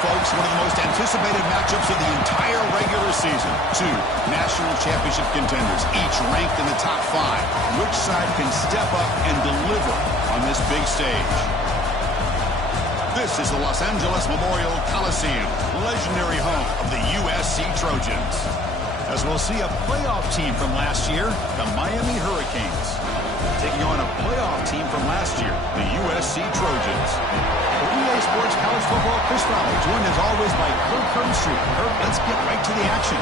folks, one of the most anticipated matchups of the entire regular season. Two national championship contenders, each ranked in the top 5. Which side can step up and deliver on this big stage? This is the Los Angeles Memorial Coliseum, legendary home of the USC Trojans. As we'll see a playoff team from last year, the Miami Hurricanes, taking on a playoff team from last year, the USC Trojans. For EA Sports College Football, Chris Fowler, joined as always by Kirk Herbstreit. Kirk, let's get right to the action.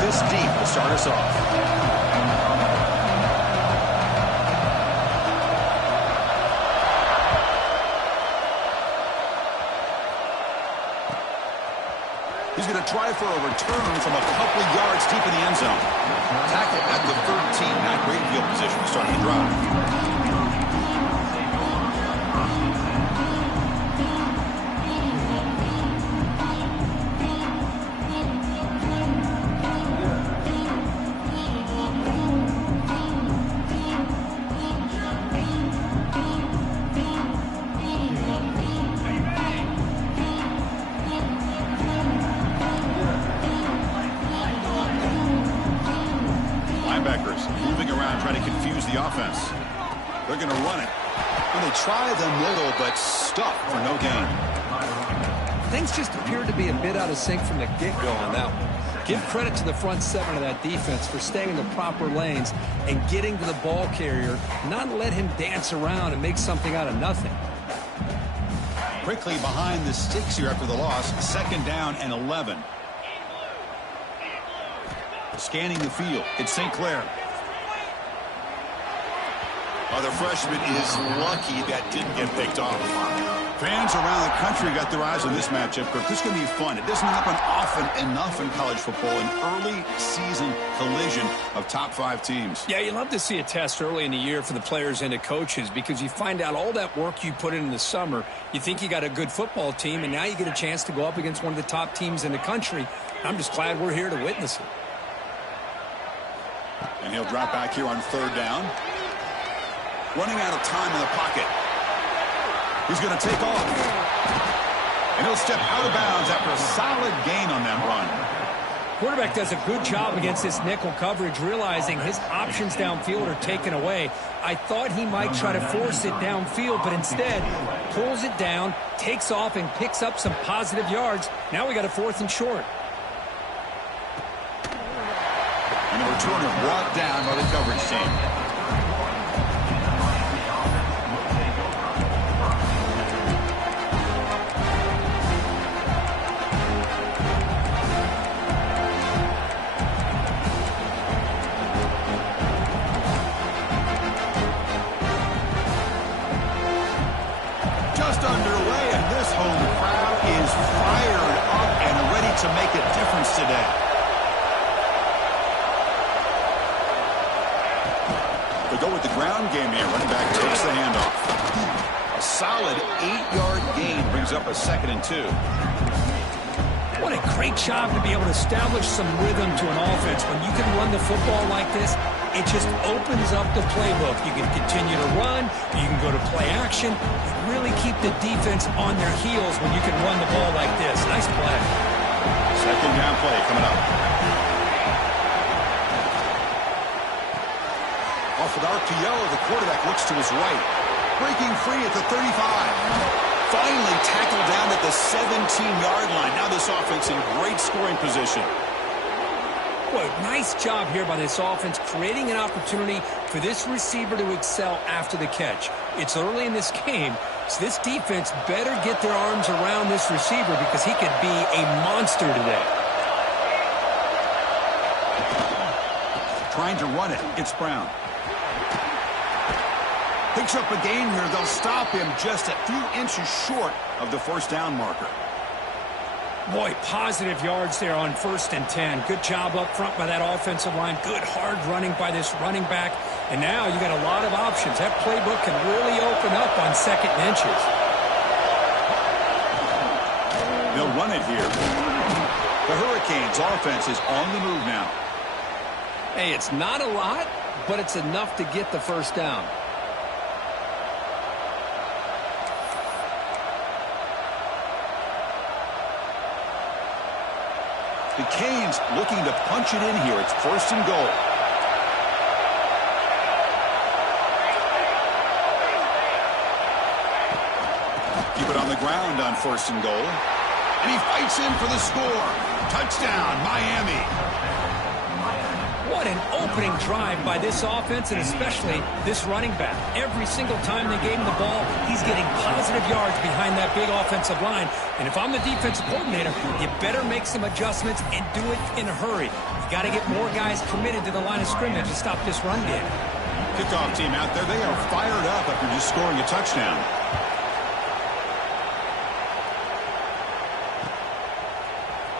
This deep to start us off. He's going to try for a return from a couple of yards deep in the end zone. Tackle at the 13. Not great field position to start the drive. Moving around, trying to confuse the offense. They're going to run it. And they try the middle, but stuffed for no gain. Things just appeared to be a bit out of sync from the get-go on that one. Give credit to the front seven of that defense for staying in the proper lanes and getting to the ball carrier, not let him dance around and make something out of nothing. Quickly behind the sticks here after the loss. 2nd down and 11. Scanning the field. It's St. Clair. Oh, the freshman is lucky that didn't get picked off. Fans around the country got their eyes on this matchup. This is going to be fun. It doesn't happen often enough in college football. An early season collision of top 5 teams. Yeah, you love to see a test early in the year for the players and the coaches because you find out all that work you put in the summer. You think you got a good football team, and now you get a chance to go up against one of the top teams in the country. I'm just glad we're here to witness it. And he'll drop back here on 3rd down. Running out of time in the pocket. He's going to take off. And he'll step out of bounds after a solid gain on that run. Quarterback does a good job against this nickel coverage, realizing his options downfield are taken away. I thought he might try to force it downfield, but instead pulls it down, takes off, and picks up some positive yards. Now we got a 4th and short. And the returner brought down by the coverage team. Just underway, and this home crowd is fired up and ready to make a difference today. They go with the ground game here. Running back takes the handoff. A solid 8-yard gain brings up a 2nd and 2. What a great job to be able to establish some rhythm to an offense. When you can run the football like this, it just opens up the playbook. You can continue to run. You can go to play action. You really keep the defense on their heels when you can run the ball like this. Nice play. 2nd down play coming up. Off an RPO, the quarterback looks to his right. Breaking free at the 35. Finally tackled down at the 17-yard line. Now this offense in great scoring position. Boy, nice job here by this offense, creating an opportunity for this receiver to excel after the catch. It's early in this game, so this defense better get their arms around this receiver because he could be a monster today. Trying to run it. It's Brown. Picks up a gain here. They'll stop him just a few inches short of the 1st down marker. Boy, positive yards there on 1st and 10. Good job up front by that offensive line. Good hard running by this running back. And now you got a lot of options. That playbook can really open up on 2nd and inches. They'll run it here. The Hurricanes offense is on the move now. Hey, it's not a lot, but it's enough to get the first down. The Canes looking to punch it in here. It's 1st and goal. Keep it on the ground on 1st and goal. And he fights in for the score. Touchdown, Miami. What an opening drive by this offense, and especially this running back. Every single time they gave him the ball, he's getting positive yards behind that big offensive line. And if I'm the defensive coordinator, you better make some adjustments and do it in a hurry. You got to get more guys committed to the line of scrimmage to stop this run game. Kickoff team out there, they are fired up after just scoring a touchdown.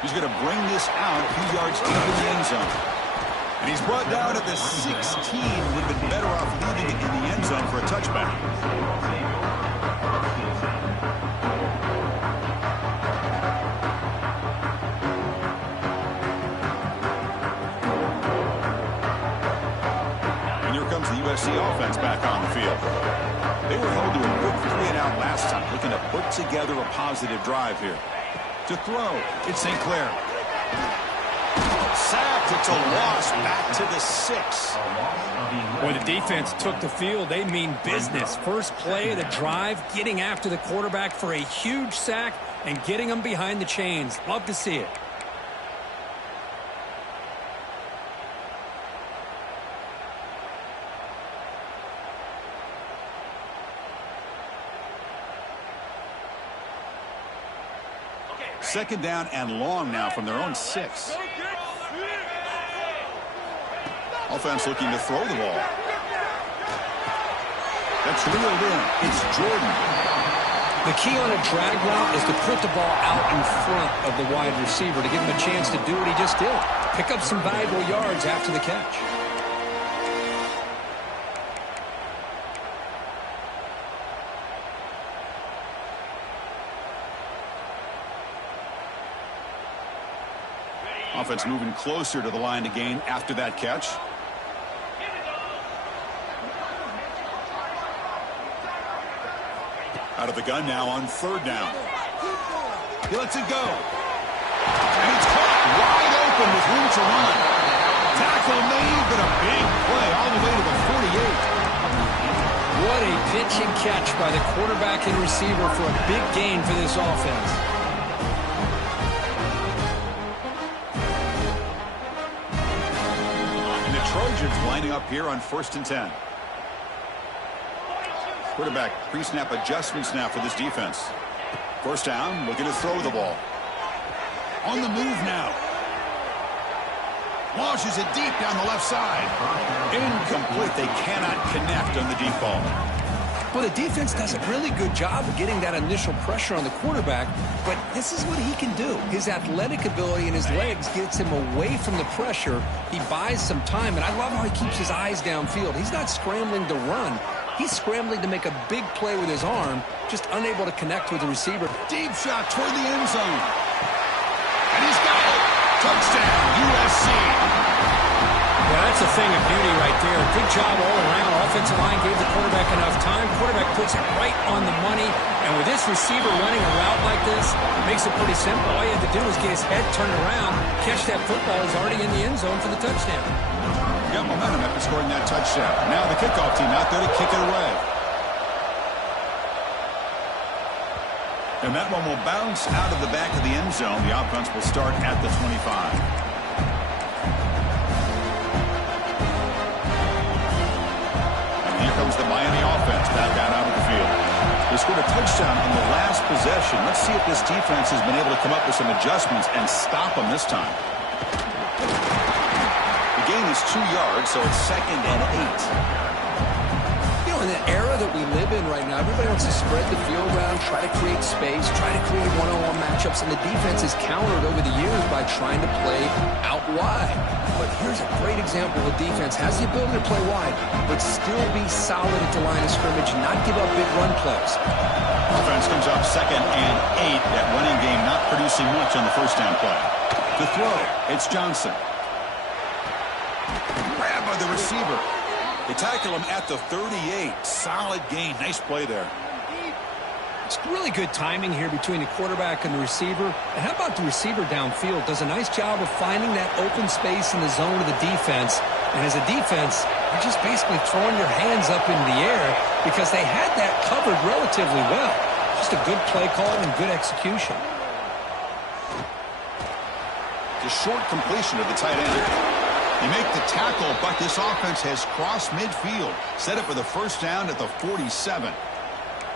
He's going to bring this out a few yards deep in the end zone. And he's brought down at the 16. Would have been better off leaving it in the end zone for a touchback. And here comes the USC offense back on the field. They were held to a quick 3-and-out last time, looking to put together a positive drive here. To throw, it's St. Clair. Sacked, it's a loss, back to the 6. Boy, the defense took the field. They mean business. First play of the drive, getting after the quarterback for a huge sack and getting him behind the chains. Love to see it. Second down and long now from their own 6. Offense looking to throw the ball. That's reeled in. It's Jordan. The key on a drag route is to put the ball out in front of the wide receiver to give him a chance to do what he just did. Pick up some valuable yards after the catch. Offense moving closer to the line to gain after that catch. Out of the gun now on 3rd down. He lets it go. And it's caught wide open with room to run. Tackle made, but a big play all the way to the 48. What a pitch and catch by the quarterback and receiver for a big gain for this offense. Trojans lining up here on 1st and 10. Quarterback pre-snap adjustments now for this defense. 1st down, looking to throw the ball. On the move now. Launches it deep down the left side. Incomplete. They cannot connect on the deep ball. Well, the defense does a really good job of getting that initial pressure on the quarterback, but this is what he can do. His athletic ability and his legs gets him away from the pressure. He buys some time, and I love how he keeps his eyes downfield. He's not scrambling to run. He's scrambling to make a big play with his arm, just unable to connect with the receiver. Deep shot toward the end zone. And he's got it. Touchdown, USC. Well, that's a thing of beauty right there. Good job all around. Offensive line gave the quarterback enough time. Quarterback puts it right on the money. And with this receiver running a route like this, it makes it pretty simple. All you have to do is get his head turned around, catch that football. He's already in the end zone for the touchdown. Got momentum after scoring that touchdown. Now the kickoff team out there to kick it away. And that one will bounce out of the back of the end zone. The offense will start at the 25. Comes the Miami offense back out onto the field. They scored a touchdown on the last possession. Let's see if this defense has been able to come up with some adjustments and stop them this time. The gain is 2 yards, so it's 2nd and 8. You know, in the era that we live in right now, everybody wants to spread the field around, try to create space, try to create one-on-one matchups. matchups, and the defense is countered over the years by trying to play out wide. But here's a great example of a defense has the ability to play wide, but still be solid at the line of scrimmage, not give up big run plays. Offense comes up 2nd and 8. That running game not producing much on the first down play. To throw, it's Johnson. Grabbed by the receiver. They tackle him at the 38. Solid gain. Nice play there. It's really good timing here between the quarterback and the receiver. And how about the receiver downfield? Does a nice job of finding that open space in the zone of the defense. And as a defense, you're just basically throwing your hands up in the air because they had that covered relatively well. Just a good play call and good execution. The short completion of the tight end. They make the tackle, but this offense has crossed midfield. Set up for the first down at the 47.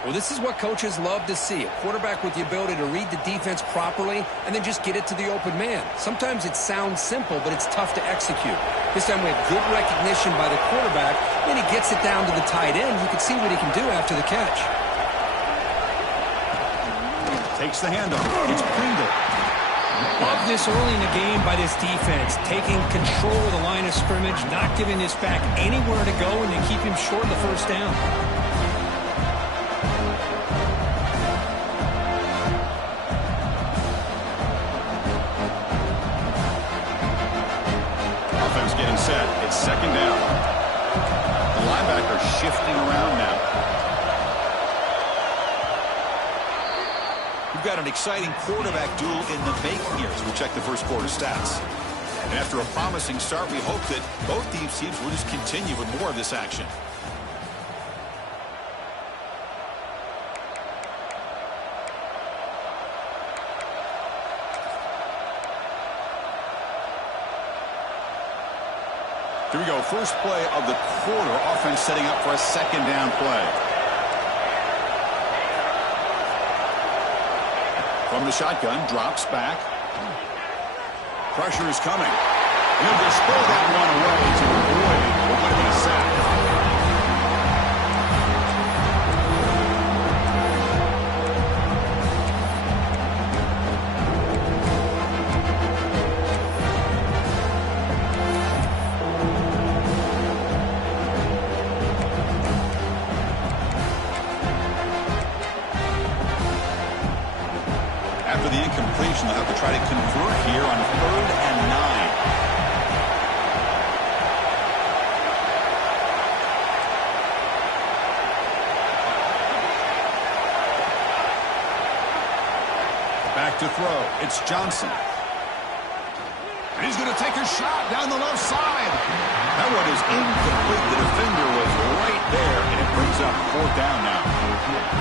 Well, this is what coaches love to see. A quarterback with the ability to read the defense properly and then just get it to the open man. Sometimes it sounds simple, but it's tough to execute. This time we have good recognition by the quarterback. Then he gets it down to the tight end. You can see what he can do after the catch. Takes the handoff. It's Pringle. Love this early in the game by this defense. Taking control of the line of scrimmage, not giving this back anywhere to go, and they keep him short of the first down. Getting set. It's 2nd down. The linebacker shifting around now. We've got an exciting quarterback duel in the making here as we check the first quarter stats. And after a promising start, we hope that both these teams will just continue with more of this action. Here we go. First play of the quarter. Offense setting up for a 2nd down play. From the shotgun, drops back. Pressure is coming. He'll just throw that one away to avoid what would have been a sack. After the incompletion, they'll have to try to convert here on 3rd and 9. Back to throw. It's Johnson. And he's going to take a shot down the left side. That one is incomplete. The defender was right there, and it brings up 4th down now.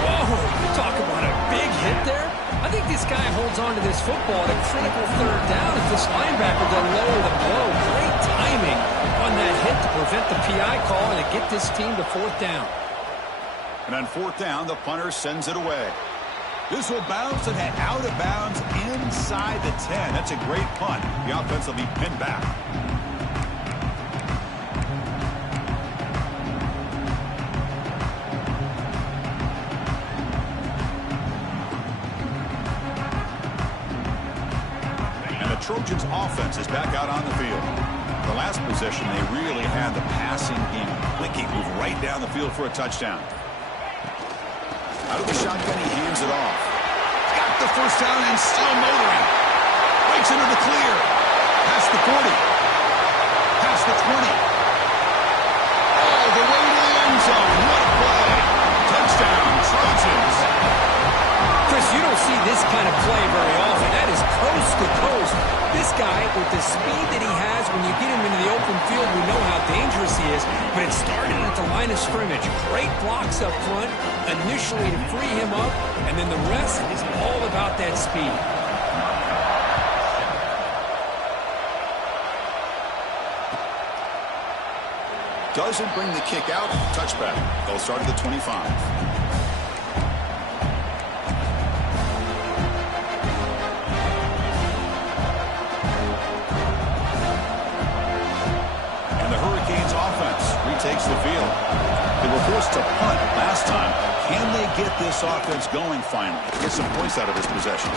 Whoa, you talk about a big hit there. I think this guy holds on to this football at a critical 3rd down if this linebacker doesn't lower the blow. Great timing on that hit to prevent the PI call and to get this team to 4th down. And on 4th down, the punter sends it away. This will bounce and head out of bounds inside the 10. That's a great punt. The offense will be pinned back. Trojans offense is back out on the field. The last possession, they really had the passing game clicking, move right down the field for a touchdown. Out of the shotgun, he hands it off. Got the first down and still motoring. Breaks into the clear. Past the 40. Past the 20. All the way to the end zone. What a play. Touchdown, Trojans. Chris, you don't see this kind of play very often. That is coast to coast. This guy, with the speed that he has, when you get him into the open field, we know how dangerous he is. But it started at the line of scrimmage. Great blocks up front, initially to free him up, and then the rest is all about that speed. Doesn't bring the kick out. Touchback. They'll start at the 25. Takes the field. They were forced to punt last time. Can they get this offense going finally? Get some points out of this possession.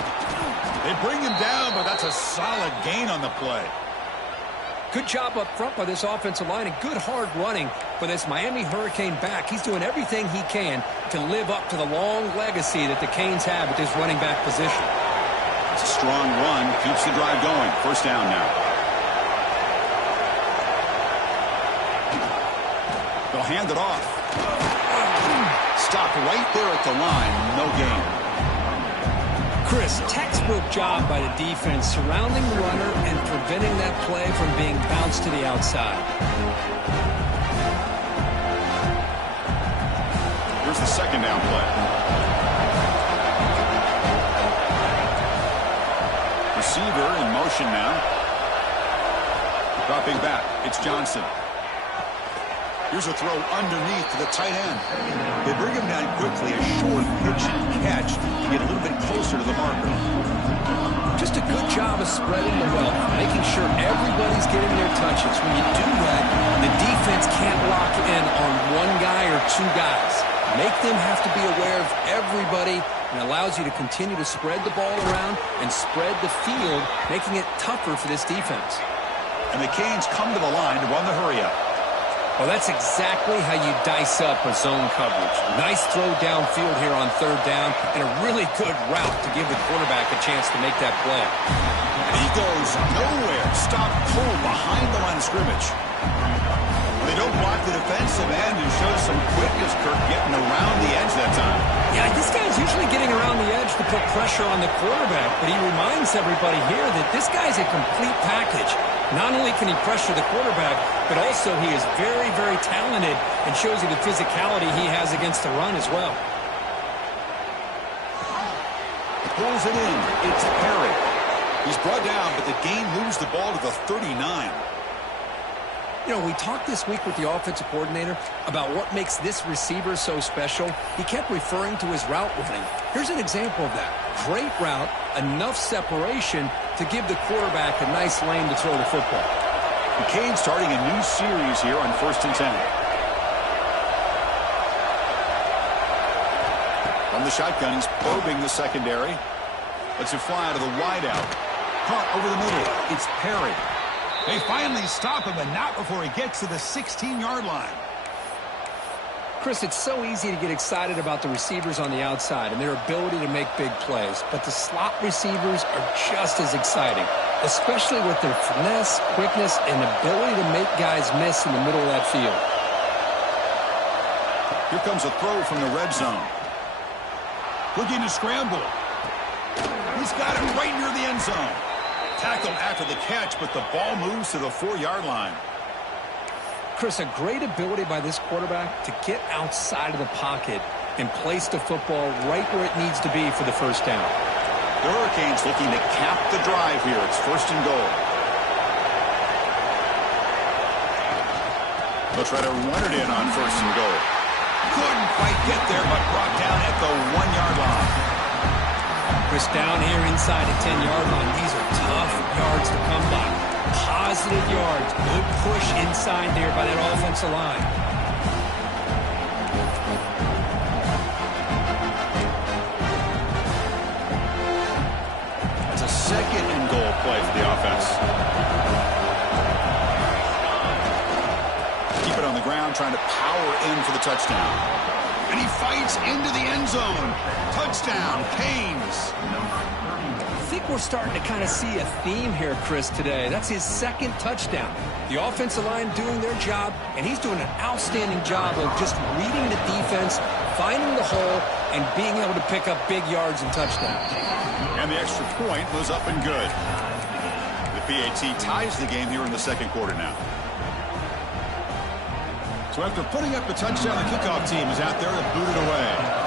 They bring him down, but that's a solid gain on the play. Good job up front by this offensive line and good hard running for this Miami Hurricane back. He's doing everything he can to live up to the long legacy that the Canes have at this running back position. It's a strong run. Keeps the drive going. First down now. They'll hand it off. Stop right there at the line. No gain. Chris, textbook job by the defense surrounding the runner and preventing that play from being bounced to the outside. Here's the second down play. Receiver in motion now. Dropping back. It's Johnson. Here's a throw underneath to the tight end. They bring him down quickly, a short pitch and catch to get a little bit closer to the marker. Just a good job of spreading the wealth, making sure everybody's getting their touches. When you do that, the defense can't lock in on one guy or two guys. Make them have to be aware of everybody, and allows you to continue to spread the ball around and spread the field, making it tougher for this defense. And the Canes come to the line to run the hurry-up. Well, that's exactly how you dice up a zone coverage. Nice throw downfield here on third down, and a really good route to give the quarterback a chance to make that play. And he goes nowhere. Stop cold behind the line of scrimmage. They don't block the defensive end and shows some quickness, Kirk, getting around the edge that time. Yeah, this guy's usually getting around the edge to put pressure on the quarterback, but he reminds everybody here that this guy's a complete package. Not only can he pressure the quarterback, but also he is very, very talented and shows you the physicality he has against the run as well. Pulls it in. It's Perry. He's brought down, but the game moves the ball to the 39. You know, we talked this week with the offensive coordinator about what makes this receiver so special. He kept referring to his route running. Here's an example of that. Great route, enough separation to give the quarterback a nice lane to throw the football. The Canes starting a new series here on 1st and 10. From the shotgun, he's probing the secondary. Lets it fly out of the wideout. Caught over the middle. It's Perry. They finally stop him, but not before he gets to the 16-yard line. Chris, it's so easy to get excited about the receivers on the outside and their ability to make big plays, but the slot receivers are just as exciting, especially with their finesse, quickness, and ability to make guys miss in the middle of that field. Here comes a throw from the red zone. Looking to scramble. He's got it right near the end zone. Tackled after the catch, but the ball moves to the 4-yard line. Chris, a great ability by this quarterback to get outside of the pocket and place the football right where it needs to be for the first down. The Hurricanes looking to cap the drive here. It's 1st and goal. They'll try to run it in on 1st and goal. Couldn't quite get there, but brought down at the 1-yard line. Chris, down here inside the 10-yard line, these are tough yards to come by. Positive yards. Good push inside there by that offensive line. It's a 2nd and goal play for the offense. Keep it on the ground, trying to power in for the touchdown. And he fights into the end zone. Touchdown, Canes. I think we're starting to kind of see a theme here, Chris, today. That's his 2nd touchdown. The offensive line doing their job, and he's doing an outstanding job of just reading the defense, finding the hole, and being able to pick up big yards and touchdowns. And the extra point was up and good. The PAT ties the game here in the 2nd quarter now. So after putting up the touchdown, the kickoff team is out there to boot it away.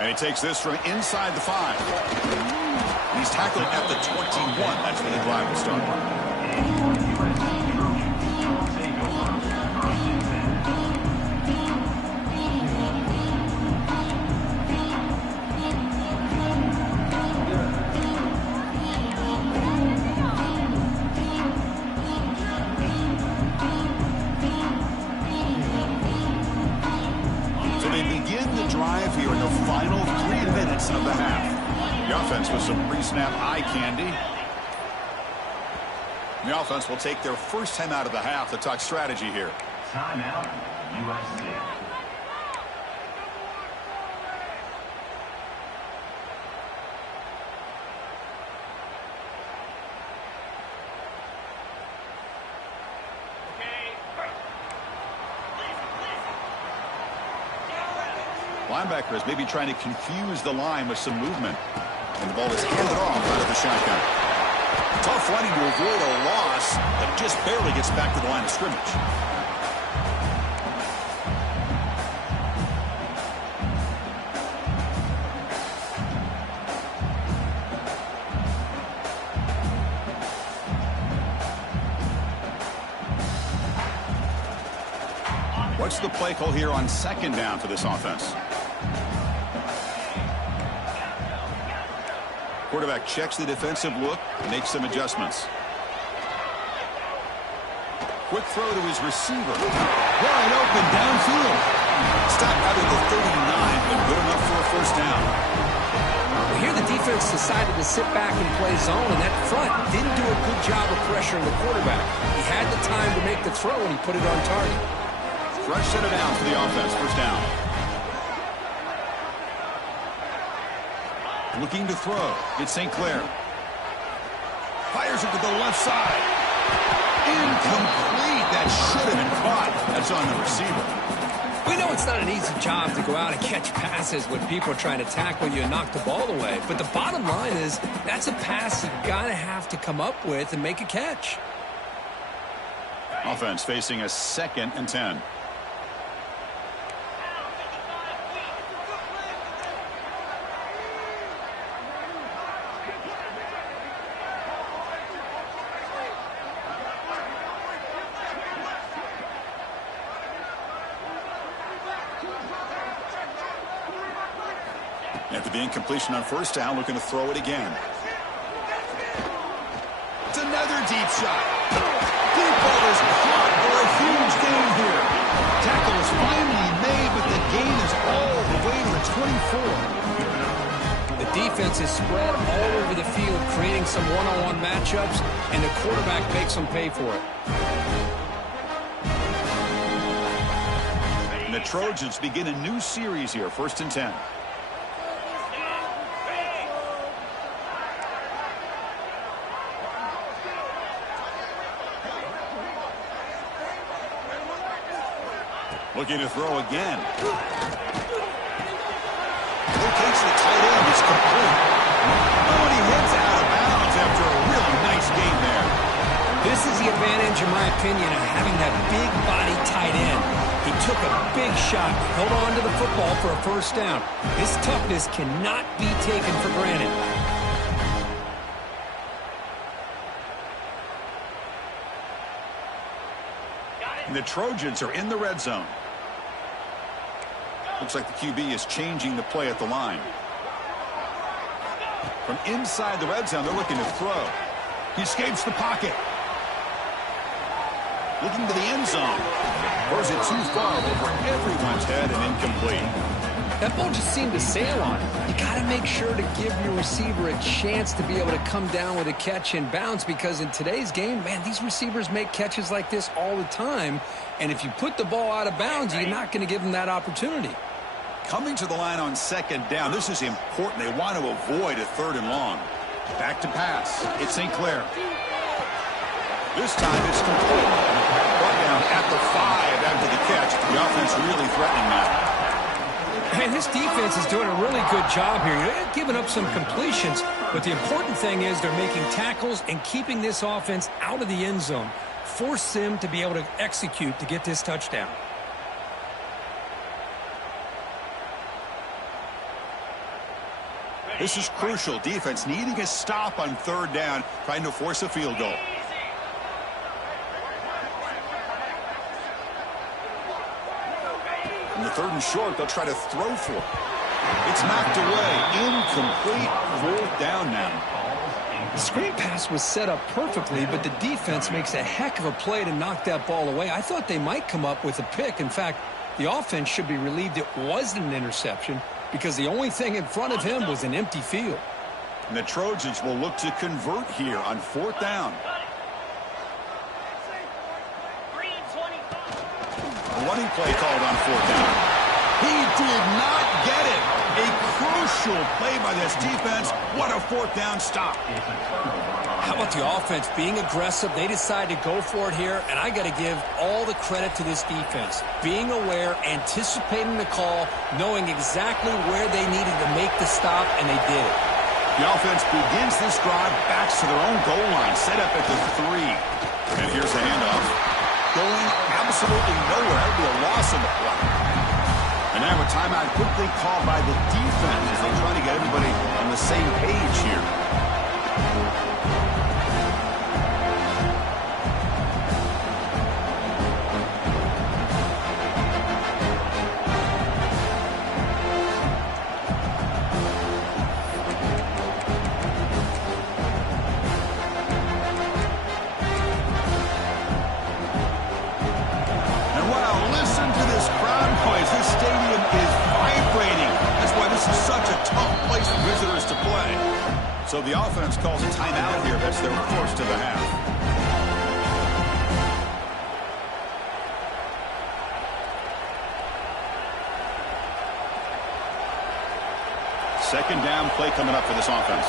And he takes this from inside the 5. And he's tackled at the 21. That's where the drive will start. So they begin the drive here in the final 3 minutes of the half. The offense with some pre-snap eye candy. The offense will take their first time out of the half to talk strategy here. Timeout, USC. Linebackers maybe trying to confuse the line with some movement. And the ball is handed off out of the shotgun. Tough running to avoid a loss, but just barely gets back to the line of scrimmage. What's the play call here on second down for this offense? Quarterback checks the defensive look, makes some adjustments. Quick throw to his receiver. Wide open downfield. Stopped out of the 39, but good enough for a first down. Well, here the defense decided to sit back and play zone, and that front didn't do a good job of pressuring the quarterback. He had the time to make the throw, and he put it on target. Fresh set of downs for the offense. First down. Looking to throw. It's St. Clair. Fires it to the left side. Incomplete. That should have been caught. That's on the receiver. We know it's not an easy job to go out and catch passes when people are trying to tackle you and knock the ball away. But the bottom line is that's a pass you gotta have to come up with and make a catch. Offense facing a 2nd and 10. After the incompletion on first down, looking to throw it again. It's another deep shot. Deep ball is caught for a huge gain here. Tackle is finally made, but the gain is all the way to the 24. The defense is spread all over the field, creating some one-on-one matchups, and the quarterback makes them pay for it. And the Trojans begin a new series here, 1st and 10. Looking to throw again. Locates the tight end. It's complete. Oh, and he heads out of bounds after a really nice game there. This is the advantage, in my opinion, of having that big body tight end. He took a big shot, held on to the football for a first down. His toughness cannot be taken for granted. And the Trojans are in the red zone. Looks like the QB is changing the play at the line. From inside the red zone, they're looking to throw. He escapes the pocket. Looking to the end zone. Throws it too far over everyone's head and incomplete. That ball just seemed to sail on it. You got to make sure to give your receiver a chance to be able to come down with a catch and bounce, because in today's game, man, these receivers make catches like this all the time. And if you put the ball out of bounds, you're not going to give them that opportunity. Coming to the line on 2nd down. This is important. They want to avoid a 3rd and long. Back to pass. It's St. Clair. This time it's complete. Brought down at the 5 after the catch. The offense really threatening that. Man, this defense is doing a really good job here. They're giving up some completions, but the important thing is they're making tackles and keeping this offense out of the end zone. Force them to be able to execute to get this touchdown. This is crucial. Defense needing a stop on 3rd down, trying to force a field goal. In the 3rd and short, they'll try to throw for it. It's knocked away. Incomplete. 4th down now. The screen pass was set up perfectly, but the defense makes a heck of a play to knock that ball away. I thought they might come up with a pick. In fact, The offense should be relieved it wasn't an interception because the only thing in front of him was an empty field. And the Trojans will look to convert here on 4th down. A running play called on 4th down. He did not get it. A crucial play by this defense. What a 4th down stop. How about the offense being aggressive? They decided to go for it here, and I got to give all the credit to this defense. Being aware, anticipating the call, knowing exactly where they needed to make the stop, and they did it. The offense begins this drive, backs to their own goal line, set up at the 3. And here's the handoff. Going absolutely nowhere. That would be a loss in the play. And now a timeout quickly called by the defense as they try to get everybody on the same page here. So the offense calls a timeout here. That's their first of the half. Second down play coming up for this offense.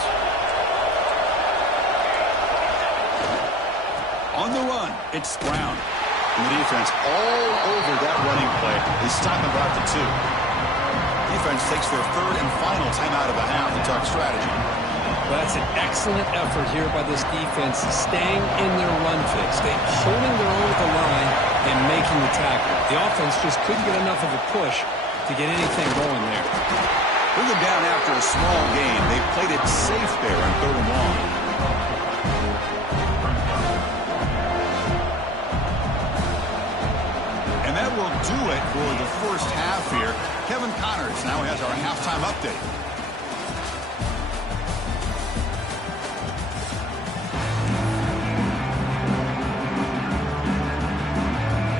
On the run, it's Brown. And the defense all over that running play. They stop him about the 2. Defense takes their third and final timeout of the half to talk strategy. Well, that's an excellent effort here by this defense, staying in their run fix, holding their own at the line and making the tackle. The offense just couldn't get enough of a push to get anything going there. Bring them down after a small gain. They played it safe there on 3rd and long. And that will do it for the first half here. Kevin Connors now has our halftime update.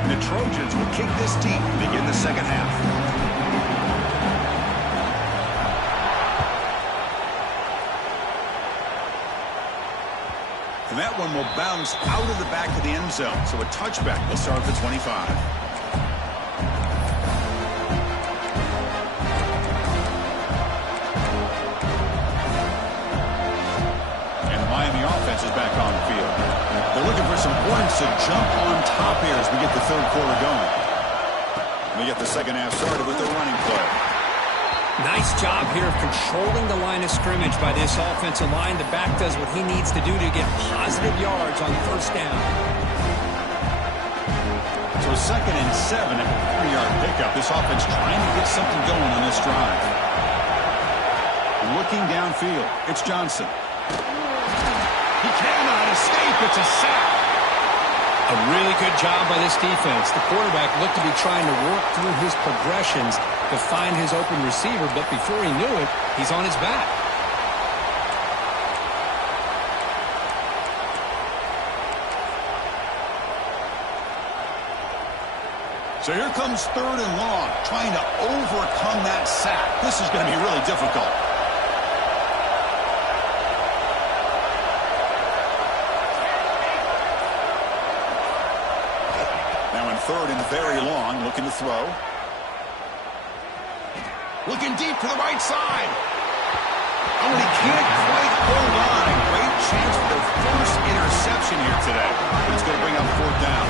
The Trojans will kick this deep to begin the second half. And that one will bounce out of the back of the end zone. So a touchback will start at the 25. And the Miami offense is back on the field. They're looking for some points to jump on top here as we get the third quarter going. We get the second half started with the running play. Nice job here of controlling the line of scrimmage by this offensive line. The back does what he needs to do to get positive yards on first down. So 2nd and 7 at a 3-yard pickup. This offense trying to get something going on this drive. Looking downfield, it's Johnson. He cannot escape. It's a sack. A really good job by this defense. The quarterback looked to be trying to work through his progressions to find his open receiver, but before he knew it, he's on his back. So here comes 3rd and long, trying to overcome that sack. This is going to be really difficult. Now in 3rd and very long, looking to throw. Looking deep to the right side. Oh, and he can't quite hold on. A great chance for their first interception here today. But it's going to bring up 4th down.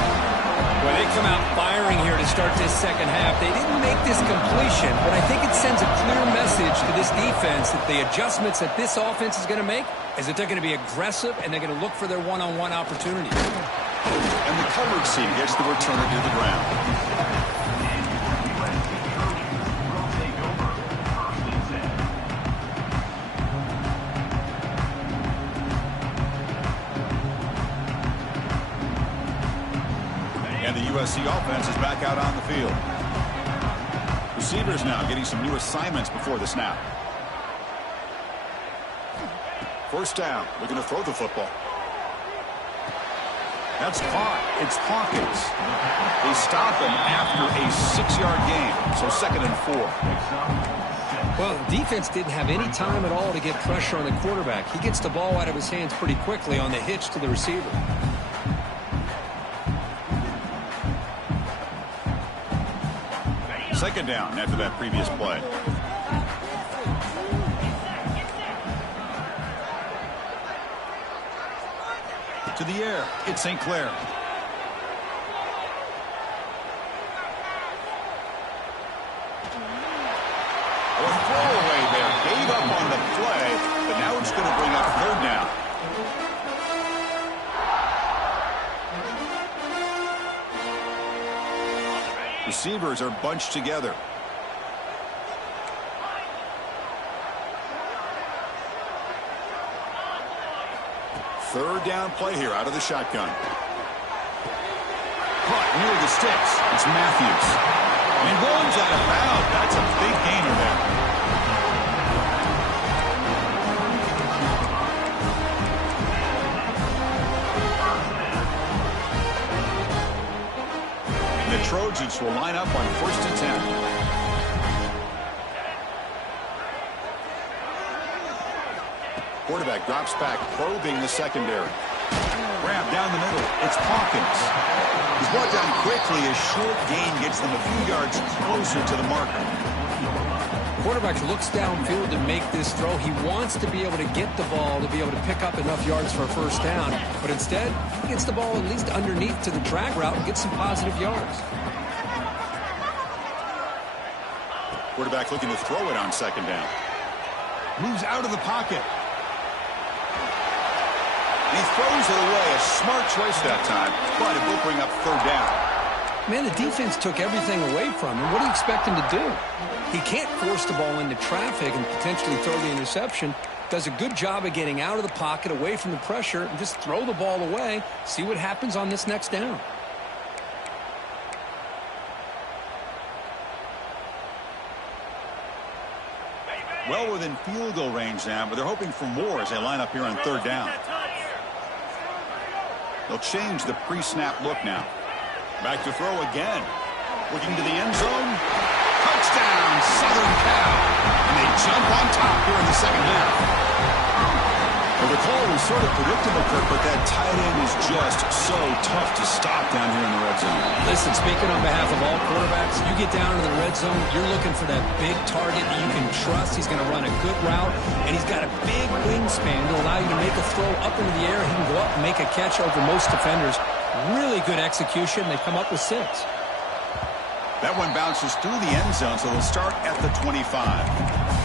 Well, they come out firing here to start this second half. They didn't make this completion, but I think it sends a clear message to this defense that the adjustments that this offense is going to make is that they're going to be aggressive and they're going to look for their one-on-one opportunities. And the coverage team gets the returner to the ground. And the USC offense is back out on the field. Receivers now getting some new assignments before the snap. First down, looking to throw the football. That's caught. It's Hawkins. They stop him after a 6-yard gain. So 2nd and 4. Well, the defense didn't have any time at all to get pressure on the quarterback. He gets the ball out of his hands pretty quickly on the hitch to the receiver. Second down after that previous play. To the air, it's St. Clair. A throwaway there. Gave up on the play, but now it's going to bring up 3rd down. Receivers are bunched together. Third down play here out of the shotgun. Caught near the sticks. It's Matthews. And runs out of bounds. That's a big gainer there. And the Trojans will line up on 1st and 10. Quarterback drops back, probing the secondary. Grab down the middle. It's Hawkins. He's brought down quickly. A short gain gets them a few yards closer to the marker. Quarterback looks downfield to make this throw. He wants to be able to get the ball to be able to pick up enough yards for a 1st down. But instead, he gets the ball at least underneath to the drag route and gets some positive yards. Quarterback looking to throw it on 2nd down. Moves out of the pocket. He throws it away. A smart choice that time, but it will bring up 3rd down. Man, the defense took everything away from him. What do you expect him to do? He can't force the ball into traffic and potentially throw the interception. Does a good job of getting out of the pocket, away from the pressure, and just throw the ball away. See what happens on this next down. Well within field goal range now, but they're hoping for more as they line up here on 3rd down. They'll change the pre-snap look now. Back to throw again. Looking to the end zone. Touchdown, Southern Cal. And they jump on top here in the 2nd half. Well, the call was sort of predictable, Kirk, but that tight end is just so tough to stop down here in the red zone. Listen, speaking on behalf of all quarterbacks, you get down to the red zone, you're looking for that big target that you can trust. He's going to run a good route, and he's got a big wingspan to allow you to make a throw up into the air. He can go up and make a catch over most defenders. Really good execution. They come up with 6. That one bounces through the end zone, so they'll start at the 25.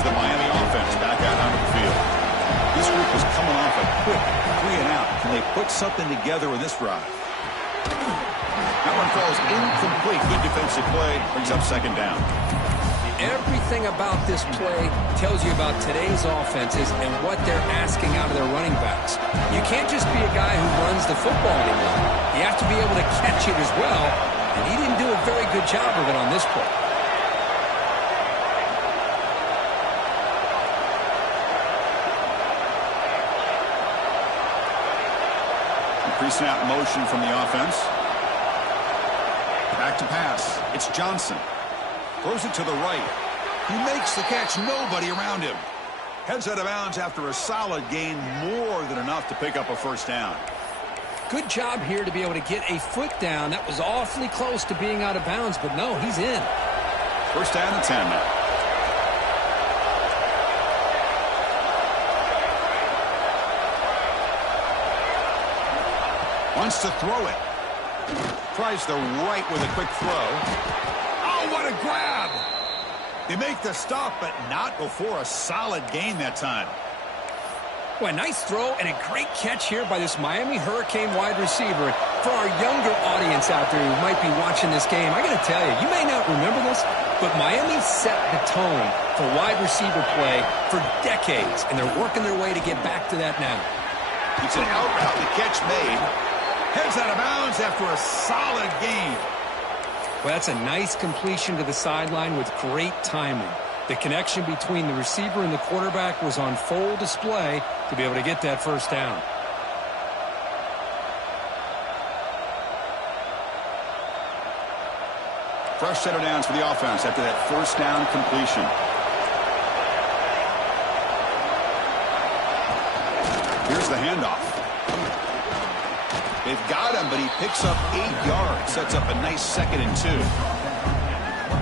The Miami offense back out onto the field. This group is coming off a quick 3-and-out. Can they put something together in this drive? That one falls incomplete. Good defensive play. Brings up 2nd down. Everything about this play tells you about today's offenses and what they're asking out of their running backs. You can't just be a guy who runs the football anymore. You have to be able to catch it as well, and he didn't do a very good job of it on this play. Pre-snap motion from the offense. Back to pass. It's Johnson. Throws it to the right. He makes the catch. Nobody around him. Heads out of bounds after a solid gain. More than enough to pick up a 1st down. Good job here to be able to get a foot down. That was awfully close to being out of bounds, but no, he's in. 1st down and 10 now. Wants to throw it. Tries the right with a quick throw. Oh, what a grab! They make the stop, but not before a solid gain that time. Well, a nice throw and a great catch here by this Miami Hurricane wide receiver. For our younger audience out there who might be watching this game, I got to tell you, you may not remember this, but Miami set the tone for wide receiver play for decades, and they're working their way to get back to that now. It's an out route, the catch made. Heads out of bounds after a solid gain. Well, that's a nice completion to the sideline with great timing. The connection between the receiver and the quarterback was on full display to be able to get that first down. Fresh set of downs for the offense after that first down completion. Here's the handoff. They've got him, but he picks up 8 yards. Sets up a nice 2nd and 2.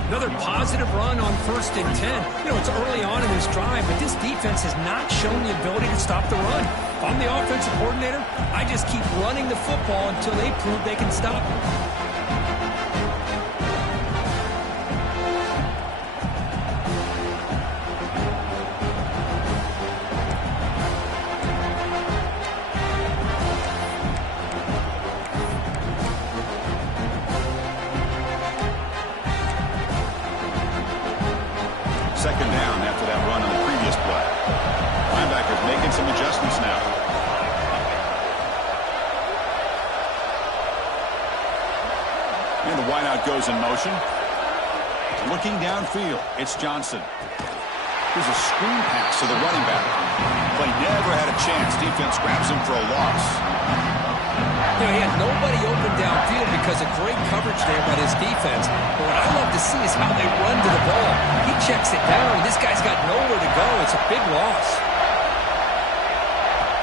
Another positive run on 1st and 10. You know, it's early on in this drive, but this defense has not shown the ability to stop the run. If I'm the offensive coordinator, I just keep running the football until they prove they can stop it. Second down after that run on the previous play. Linebackers making some adjustments now. And the wideout goes in motion. Looking downfield, it's Johnson. Here's a screen pass to the running back. Play never had a chance. Defense grabs him for a loss. You know, he had nobody open downfield because of great coverage there by this defense. But what I love to see is how they run to the ball. He checks it down, and this guy's got nowhere to go. It's a big loss.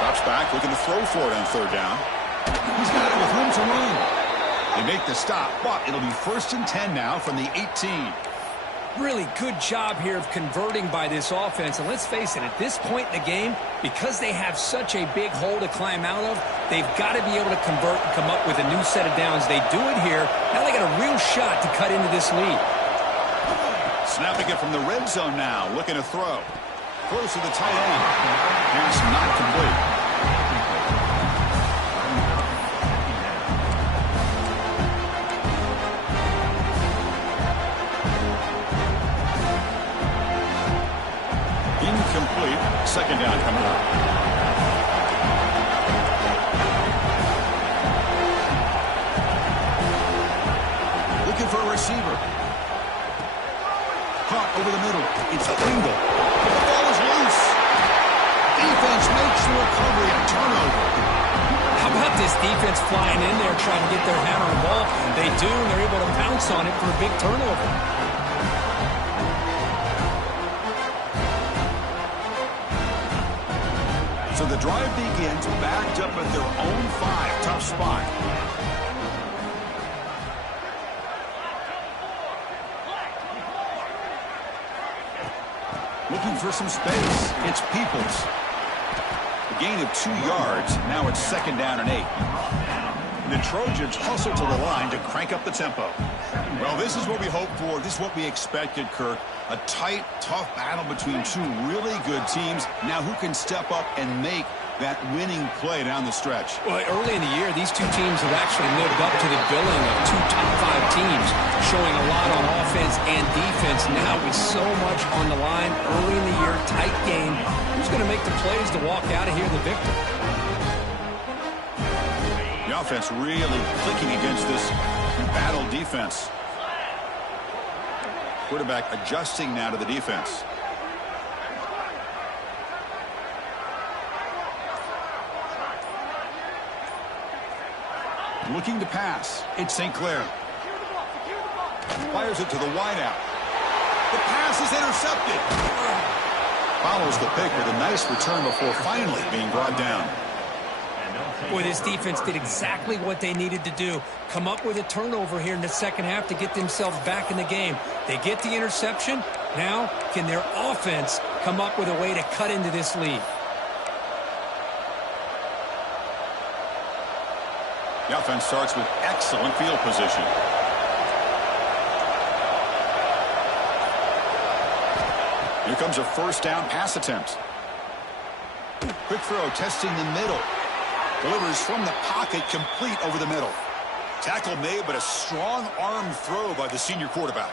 Drops back, looking to throw for it on 3rd down. He's got it with room to run. They make the stop, but it'll be 1st and 10 now from the 18. Really good job here of converting by this offense. And let's face it, at this point in the game, because they have such a big hole to climb out of, they've got to be able to convert and come up with a new set of downs. They do it here. Now they got a real shot to cut into this lead. Snapping it from the red zone now, looking to throw. Close to the tight end. Pass not complete. Incomplete. 2nd down coming up. Looking for a receiver. Caught over the middle. It's Kringle. The ball is loose. Defense makes the recovery. A turnover. How about this defense flying in there trying to get their hand on the ball? They do, and they're able to pounce on it for a big turnover. So the drive begins backed up at their own 5. Tough spot. Looking for some space. It's Peoples. A gain of 2 yards. Now it's 2nd down and 8. The Trojans hustle to the line to crank up the tempo. Well, this is what we hoped for. This is what we expected, Kirk. A tight, tough battle between 2 really good teams. Now who can step up and make that winning play down the stretch? Well, early in the year, these 2 teams have actually lived up to the billing of 2 top 5 teams, showing a lot on offense and defense. Now with so much on the line early in the year, tight game, who's going to make the plays to walk out of here the victor? The offense really clicking against this battle defense. Quarterback adjusting now to the defense. Looking to pass. It's St. Clair. Fires it to the wideout. The pass is intercepted. Follows the pick with a nice return before finally being brought down. Boy, this defense did exactly what they needed to do. Come up with a turnover here in the second half to get themselves back in the game. They get the interception. Now, can their offense come up with a way to cut into this lead? The offense starts with excellent field position. Here comes a 1st down pass attempt. Quick throw testing the middle. Delivers from the pocket, complete over the middle. Tackle made, but a strong arm throw by the senior quarterback.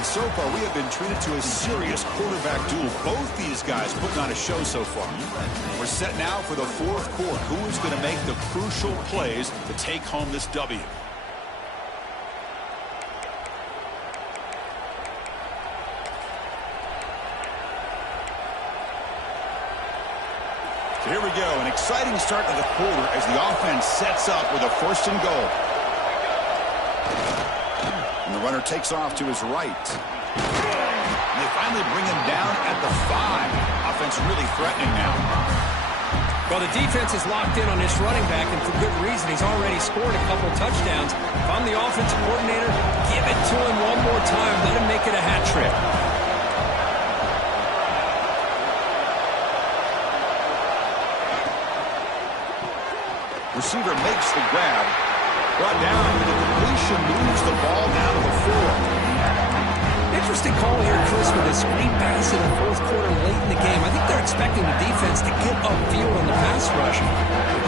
And so far, we have been treated to a serious quarterback duel. Both these guys putting on a show so far. We're set now for the fourth quarter. Who is going to make the crucial plays to take home this W? Here we go, an exciting start to the quarter as the offense sets up with a 1st and goal. And the runner takes off to his right. And they finally bring him down at the 5. Offense really threatening now. Well, the defense is locked in on this running back, and for good reason. He's already scored a couple touchdowns. If I'm the offensive coordinator, give it to him one more time. Let him make it a hat trick. Receiver makes the grab. Brought down, and the completion moves the ball down to the 4. Interesting call here, Chris, with a screen pass in the 4th quarter late in the game. I think they're expecting the defense to get upfield on the pass rush.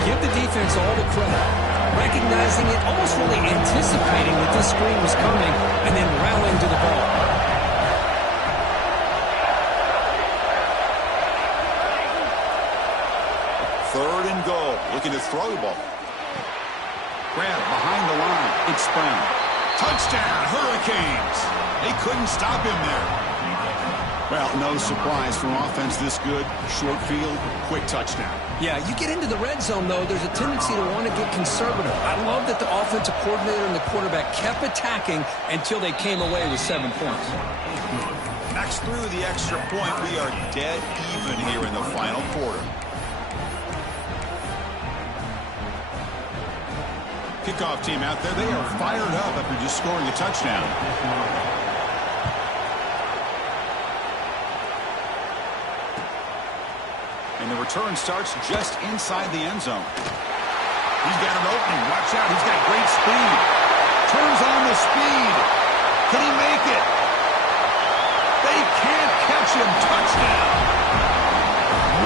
Give the defense all the credit. Recognizing it, almost really anticipating that this screen was coming, and then rallying to the ball. Third and goal. Looking to throw the ball. Grab behind the line. It's Brown. Touchdown, Hurricanes. They couldn't stop him there. Well, no surprise for offense this good. Short field, quick touchdown. Yeah, you get into the red zone, though, there's a tendency to want to get conservative. I love that the offensive coordinator and the quarterback kept attacking until they came away with 7 points. Knocks through the extra point. We are dead even here in the final quarter. Kickoff team out there, they are fired up after just scoring a touchdown. And the return starts just inside the end zone. He's got an opening. Watch out, he's got great speed. Turns on the speed. Can he make it? They can't catch him. Touchdown.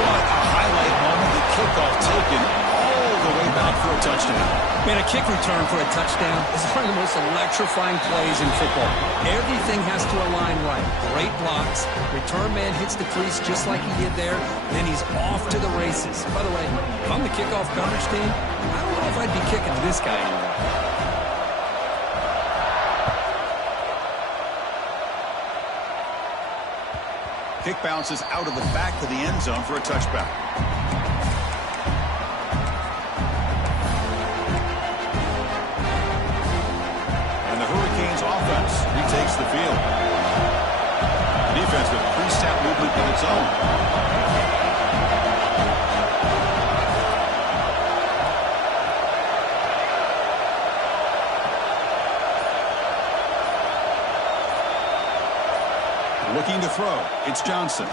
What a highlight moment. The kickoff taken all the way back for a touchdown. Man, a kick return for a touchdown is one of the most electrifying plays in football. Everything has to align right. Great blocks. Return man hits the crease just like he did there. Then he's off to the races. By the way, if I'm the kickoff coverage team, I don't know if I'd be kicking to this guy anymore. Kick bounces out of the back of the end zone for a touchback. Retakes the field. Defense with pre-snap movement of its own. Looking to throw. It's Johnson.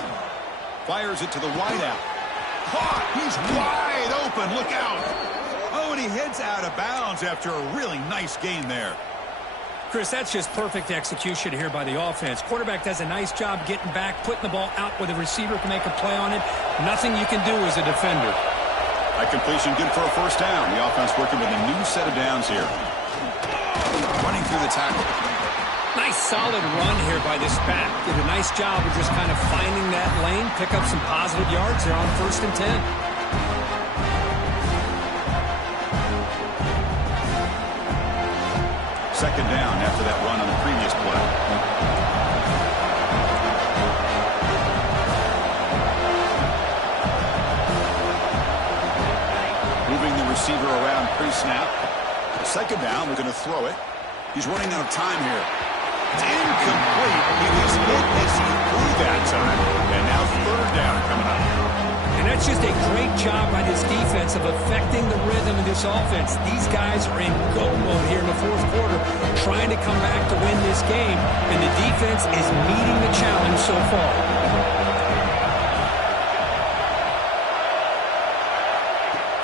Fires it to the wideout. Caught. He's wide open. Look out. Oh, and he heads out of bounds after a really nice gain there. Chris, that's just perfect execution here by the offense. Quarterback does a nice job getting back, putting the ball out where the receiver can make a play on it. Nothing you can do as a defender. That completion good for a 1st down. The offense working with a new set of downs here. Running through the tackle. Nice solid run here by this back. Did a nice job of just kind of finding that lane, pick up some positive yards there on 1st and 10. Second down after that run on the previous play. Moving the receiver around pre-snap. Second down, we're going to throw it. He's running out of time here. It's incomplete. He was hit as he threw that time. And now 3rd down coming up. And that's just a great job by this defense of affecting the rhythm of this offense. These guys are in go mode here in the 4th quarter, trying to come back to win this game, and the defense is meeting the challenge so far.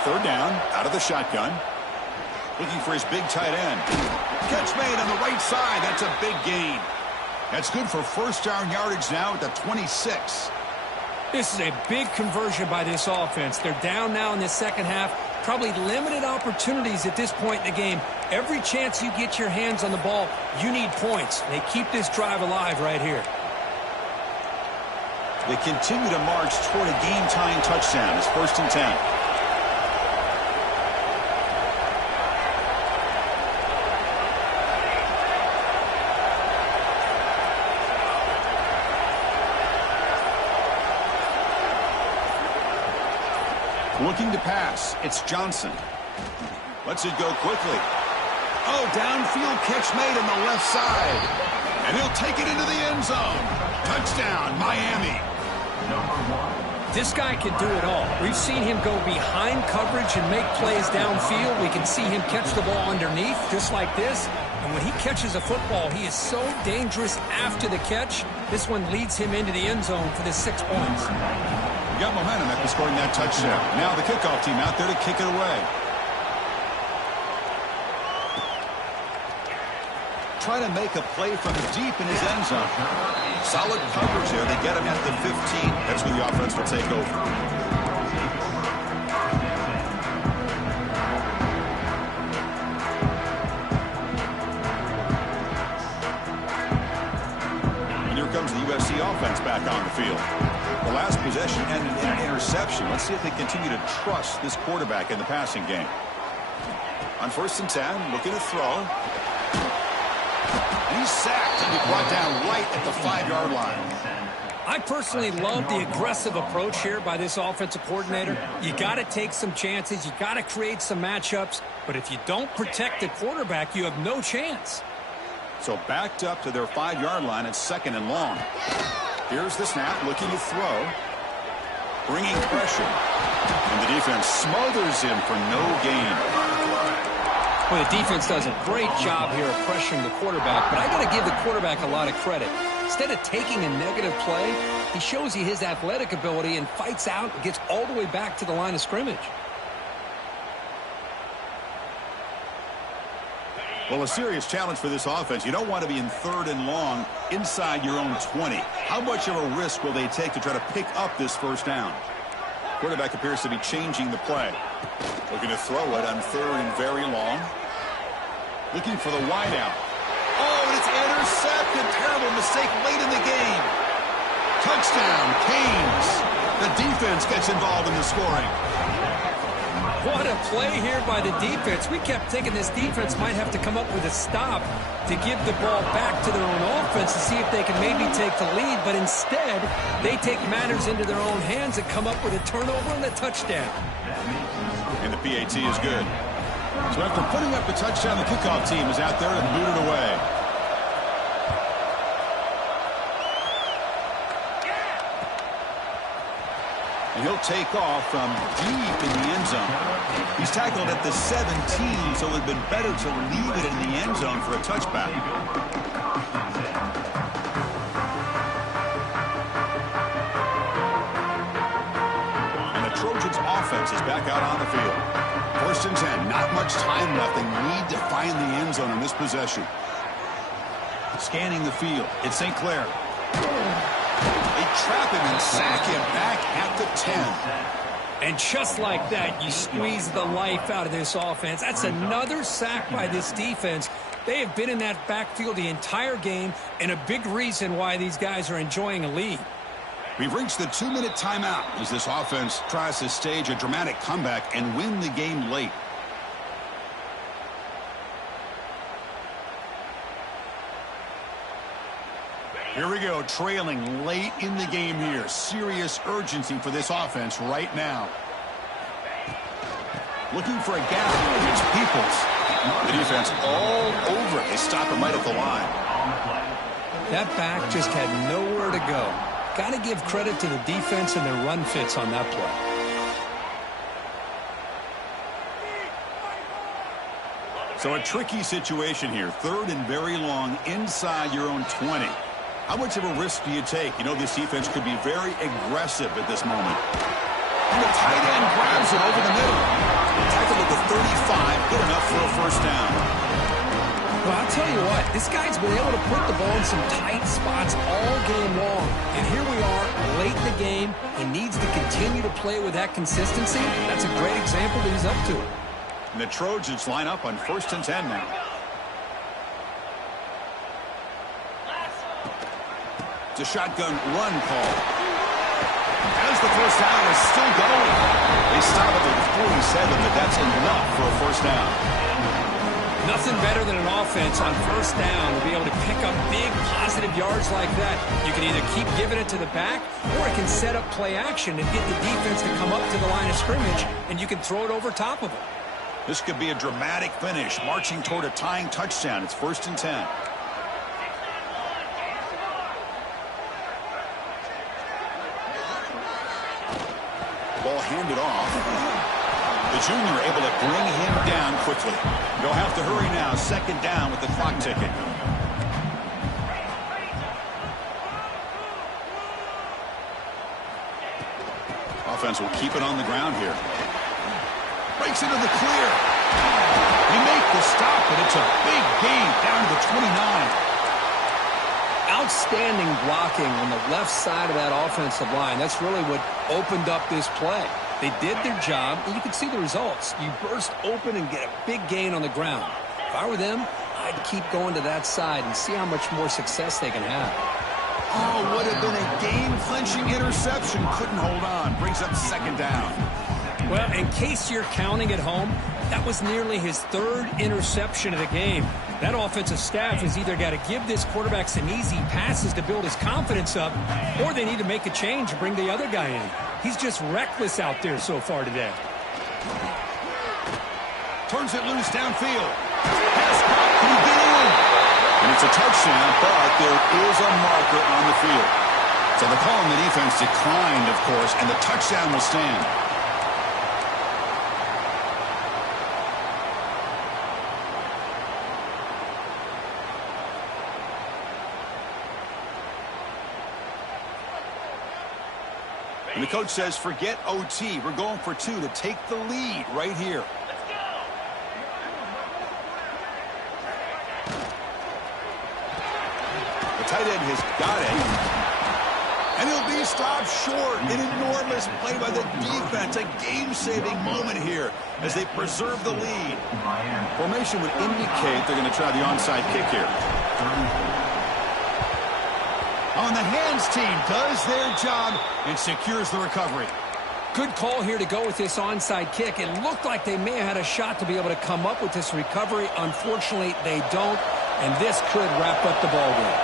Third down, out of the shotgun. Looking for his big tight end. Catch made on the right side. That's a big gain. That's good for 1st down yardage now at the 26. This is a big conversion by this offense. They're down now in the second half, probably limited opportunities at this point in the game. Every chance you get your hands on the ball, you need points. They keep this drive alive right here. They continue to march toward a game-tying touchdown. It's 1st and 10. Looking to pass. It's Johnson. Lets it go quickly. Oh, downfield catch made on the left side. And he'll take it into the end zone. Touchdown, Miami. This guy can do it all. We've seen him go behind coverage and make plays downfield. We can see him catch the ball underneath, just like this. And when he catches a football, he is so dangerous after the catch. This one leads him into the end zone for the 6 points. You got momentum after scoring that touchdown. Now the kickoff team out there to kick it away. Try to make a play from deep in his end zone. Solid coverage there. They get him at the 15. That's where the offense will take over. And here comes the USC offense back on the field. The last possession ended in an interception. Let's see if they continue to trust this quarterback in the passing game. On 1st and 10, looking to throw. And he's sacked and be brought down right at the 5-yard line. I personally love the aggressive approach here by this offensive coordinator. You got to take some chances. You got to create some matchups. But if you don't protect the quarterback, you have no chance. So backed up to their 5-yard line at 2nd and long. Here's the snap, looking to throw. Bringing pressure. And the defense smothers him for no gain. Well, the defense does a great job here of pressuring the quarterback, but I got to give the quarterback a lot of credit. Instead of taking a negative play, he shows you his athletic ability and fights out and gets all the way back to the line of scrimmage. Well, a serious challenge for this offense. You don't want to be in 3rd and long inside your own 20. How much of a risk will they take to try to pick up this 1st down? Quarterback appears to be changing the play. Looking to throw it on 3rd and very long. Looking for the wideout. Oh, and it's intercepted. Terrible mistake late in the game. Touchdown, Canes. The defense gets involved in the scoring. What a play here by the defense. We kept thinking this defense might have to come up with a stop to give the ball back to their own offense to see if they can maybe take the lead. But instead, they take matters into their own hands and come up with a turnover and a touchdown. And the PAT is good. So after putting up the touchdown, the kickoff team is out there and booted away. And he'll take off from deep in the end zone. He's tackled at the 17, so it would have been better to leave it in the end zone for a touchback. And the Trojans offense is back out on the field. 1st and 10, not much time left. They need to find the end zone in this possession. Scanning the field, it's St. Clair. They trap him and sack him back at the 10. And just like that, you squeeze the life out of this offense. That's another sack by this defense. They have been in that backfield the entire game, and a big reason why these guys are enjoying a lead. We've reached the 2-minute timeout as this offense tries to stage a dramatic comeback and win the game late. Here we go, trailing late in the game here. Serious urgency for this offense right now. Looking for a gap here against Peoples. The defense all over it. They stop him right at the line. That back just had nowhere to go. Got to give credit to the defense and their run fits on that play. So a tricky situation here. 3rd and very long inside your own 20. How much of a risk do you take? You know this defense could be very aggressive at this moment. And the tight end grabs it over the middle. Tackled at the 35. Good enough for a 1st down. Well, I'll tell you what, this guy's been able to put the ball in some tight spots all game long. And here we are, late in the game. He needs to continue to play with that consistency. That's a great example that he's up to. And the Trojans line up on 1st and 10 now. It's a shotgun run call. As the first down is still going. They stop at the 47, but that's enough for a first down. Nothing better than an offense on first down to be able to pick up big positive yards like that. You can either keep giving it to the back, or it can set up play action and get the defense to come up to the line of scrimmage, and you can throw it over top of them. This could be a dramatic finish, marching toward a tying touchdown. It's 1st and 10. Ball handed off. The junior able to bring him down quickly. They'll have to hurry now. 2nd down with the clock ticking. Offense will keep it on the ground here. Breaks into the clear. They make the stop, but it's a big gain down to the 29. Outstanding blocking on the left side of that offensive line. That's really what opened up this play. They did their job, and you can see the results. You burst open and get a big gain on the ground. If I were them, I'd keep going to that side and see how much more success they can have. Oh, would have been a game-clinching interception. Couldn't hold on. Brings up 2nd down. Well, in case you're counting at home, that was nearly his 3rd interception of the game. That offensive staff has either got to give this quarterback some easy passes to build his confidence up, or they need to make a change and bring the other guy in. He's just reckless out there so far today. Turns it loose downfield. Pass caught. Can he get in? And it's a touchdown, but there is a marker on the field. So the call on the defense declined, of course, and the touchdown will stand. And the coach says, forget OT. We're going for 2 to take the lead right here. The tight end has got it. And he'll be stopped short. An enormous play by the defense. A game-saving moment here as they preserve the lead. Formation would indicate they're going to try the onside kick here. On the hands team does their job and secures the recovery. Good call here to go with this onside kick. It looked like they may have had a shot to be able to come up with this recovery. Unfortunately, they don't, and this could wrap up the ball game.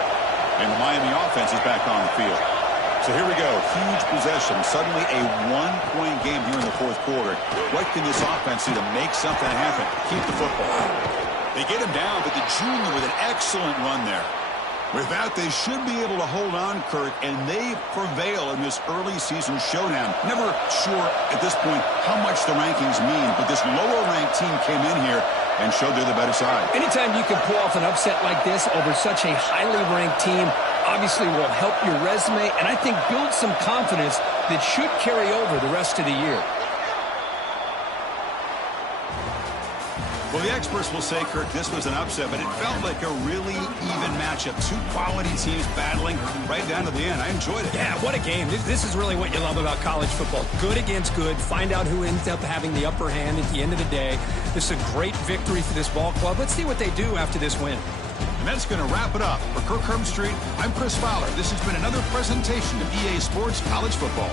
And the Miami offense is back on the field. So here we go. Huge possession. Suddenly a one-point game here in the 4th quarter. What can this offense do to make something happen? Keep the football. They get him down, but the junior with an excellent run there. With that, they should be able to hold on, Kurt, and they prevail in this early season showdown. Never sure at this point how much the rankings mean, but this lower-ranked team came in here and showed they're the better side. Anytime you can pull off an upset like this over such a highly ranked team, obviously will help your resume, and I think build some confidence that should carry over the rest of the year. Well, the experts will say, Kirk, this was an upset, but it felt like a really even matchup. 2 quality teams battling right down to the end. I enjoyed it. Yeah, what a game. This is really what you love about college football. Good against good. Find out who ends up having the upper hand at the end of the day. This is a great victory for this ball club. Let's see what they do after this win. And that's going to wrap it up. For Kirk Herbstreit, I'm Chris Fowler. This has been another presentation of EA Sports College Football.